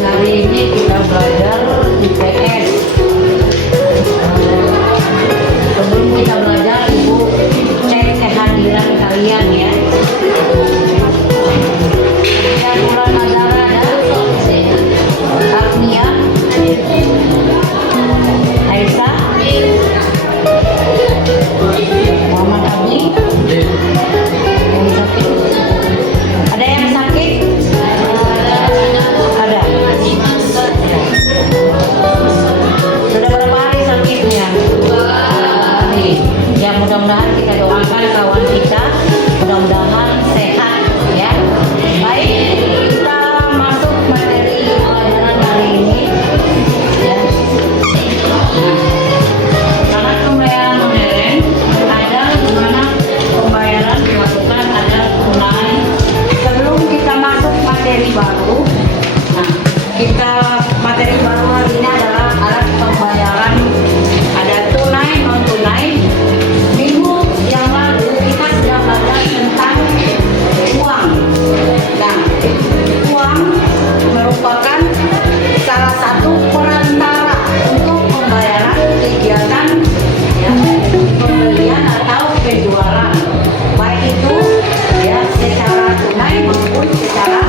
Hari ini kita belajar IPS. Sebelum kita belajar, Ibu cek kehadiran kalian ya. Ya, bulan Nazara ada Agnia, Aisyah, Muhammad Abdi. Yang sakit? Ada yang sakit? Ada. Sudah berapa hari sakitnya? Hari. Ya, mudah-mudahan kita doakan kawan kita, mudah-mudahan sehat ya. Baik, kita masuk materi pelajaran hari ini ya. Alat pembayaran modern ada di mana pembayaran dilakukan ada tunai. Sebelum kita masuk materi baru, kita materi baru hari ini adalah alat pembayaran ada tunai non tunai. Minggu yang lalu kita sudah belajar tentang uang. Nah, uang merupakan salah satu perantara untuk pembayaran kegiatan ya, pembelian atau penjualan, baik itu ya secara tunai maupun secara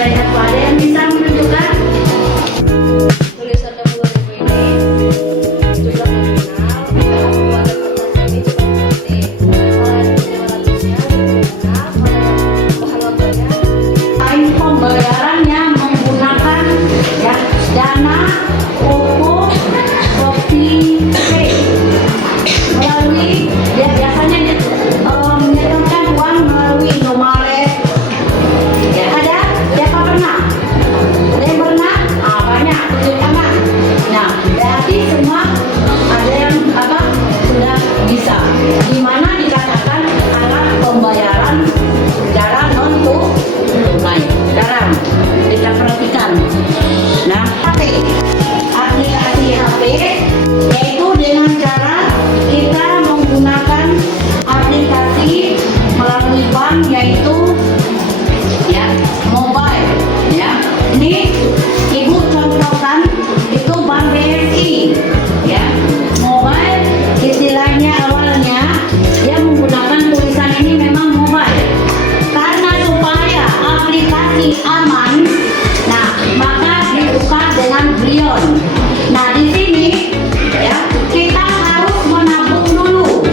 nilai satu. Ada yang bisa menentukan? Tulisan nomor 2000 ini jumlah nominal dalam pembuatan kertas ini cuma seperti kalau yang 500-nya nominal, kalau yang bahan Lain pembayarannya menggunakan ya, Dana, OVO, ShopeePay. Melalui ya, biasanya menyetorkan uang melalui Indomaret. Ya, ada siapa pernah? Ada yang pernah? Banyak tunjuk tangan. Nah, berarti semua ada yang sudah bisa. Di mana dikatakan alat pembayaran secara non tunai. Sekarang kita perhatikan. Nah, aplikasi HP yaitu dengan cara kita menggunakan aplikasi melalui bank yaitu ya mobile ya. Ini ibu contohkan itu bank BRI ya. Mobile istilahnya awalnya dia menggunakan tulisan ini memang mobile karena supaya aplikasi aman. Nah, maka dibuka dengan Brion. Nah, di sini ya kita harus menabung dulu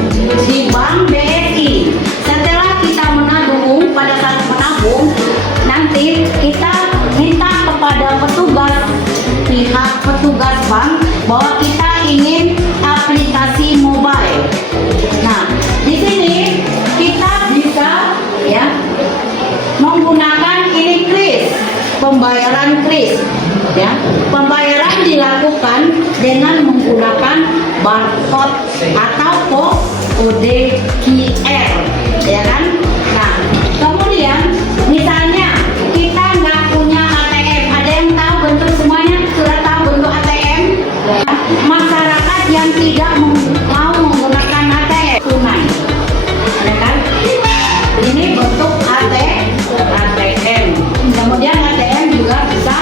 di bank BRI. Setelah kita menabung, pada saat menabung nanti kita minta kepada pihak petugas bank bahwa kita ingin aplikasi mobile. Nah, di sini kita bisa ya menggunakan ini kris, pembayaran kris ya. Pembayaran dilakukan dengan menggunakan barcode atau kode QR ya kan. Nah, kemudian misalnya kita nggak punya ATM, ada yang tahu bentuk semuanya sudah tahu bentuk ATM? Masyarakat yang tidak mau menggunakan ATM tunai ya kan. Ini bentuk ATM. Kemudian ATM juga bisa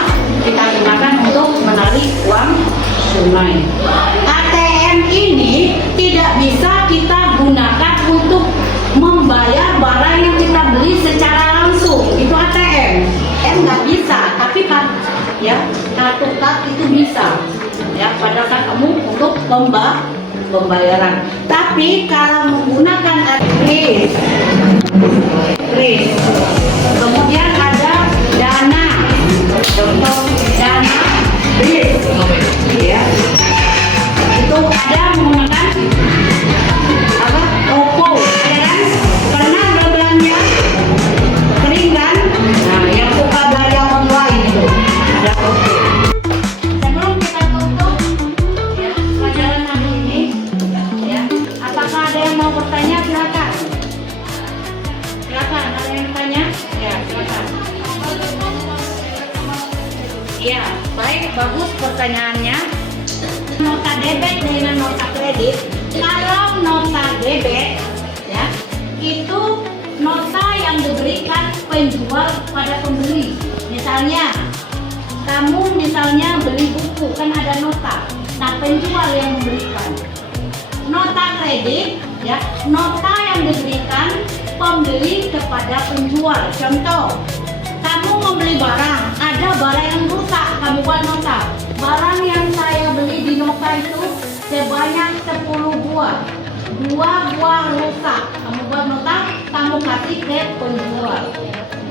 kita gunakan untuk menarik uang tunai. ATM ini tidak bisa kita gunakan untuk membayar barang yang kita beli secara langsung. Itu ATM. Nggak bisa, tapi kan ya kartu itu bisa ya pada saat kamu untuk pembayaran. Tapi kalau menggunakan kris, kemudian ada Dana, contoh Dana BRI ya, itu ada menggunakan OVO ya kan, karena belanja kering kan. Nah, yang suka belanja online itu ada OVO. Sebelum kita tutup ya pelajaran hari ini ya, apakah ada yang mau bertanya? Silakan, ada yang bertanya ya, silakan. Ya, baik, bagus pertanyaannya. Nota debit dengan nota kredit. Kalau nota debit ya, itu nota yang diberikan penjual pada pembeli. Misalnya kamu beli buku kan ada nota. Nah, penjual yang memberikan. Nota kredit ya, nota yang diberikan pembeli kepada penjual. Contoh, kamu membeli barang, ada barang yang rusak, kamu buat nota. Barang yang saya beli di nota itu sebanyak 10 buah. 2 buah rusak, kamu buat nota, kamu kasih ke penjual.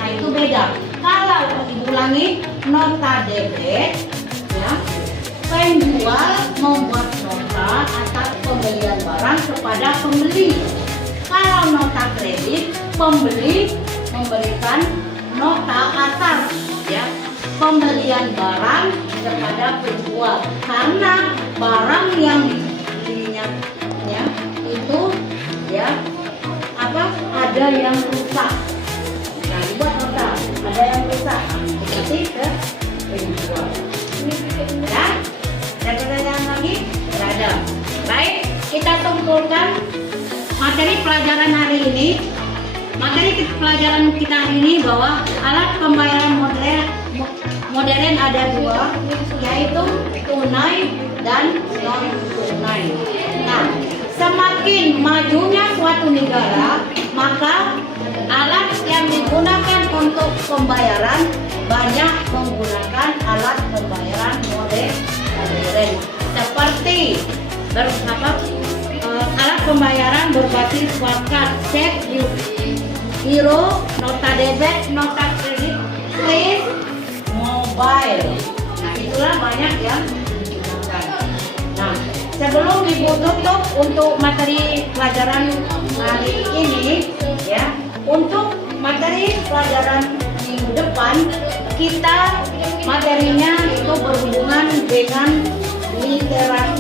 Nah, itu beda. Kalau ibu ulangi, nota debit ya, penjual membuat nota atas pembelian barang kepada pembeli. Kalau nota kredit, pembeli memberikan nota atas ya pembelian barang kepada penjual, karena barang yang dibelinya ya itu ya ada yang rusak. Nah, dibuat nota ada yang rusak, dikasih ke penjual ya. Ada pertanyaan lagi? Tidak ada. Baik, kita simpulkan materi pelajaran hari ini. Materi pelajaran kita hari ini bahwa alat pembayaran modern ada 2, yaitu tunai dan non tunai. Nah, semakin majunya suatu negara, maka alat yang digunakan untuk pembayaran banyak menggunakan alat pembayaran modern seperti alat pembayaran berbasis wakaf, cek, giro, nota debit, nota kredit, kris, mobile. Nah, itulah banyak yang digunakan. Nah, sebelum Ibu tutup untuk materi pelajaran hari ini, ya, untuk materi pelajaran minggu depan kita materinya itu berhubungan dengan literasi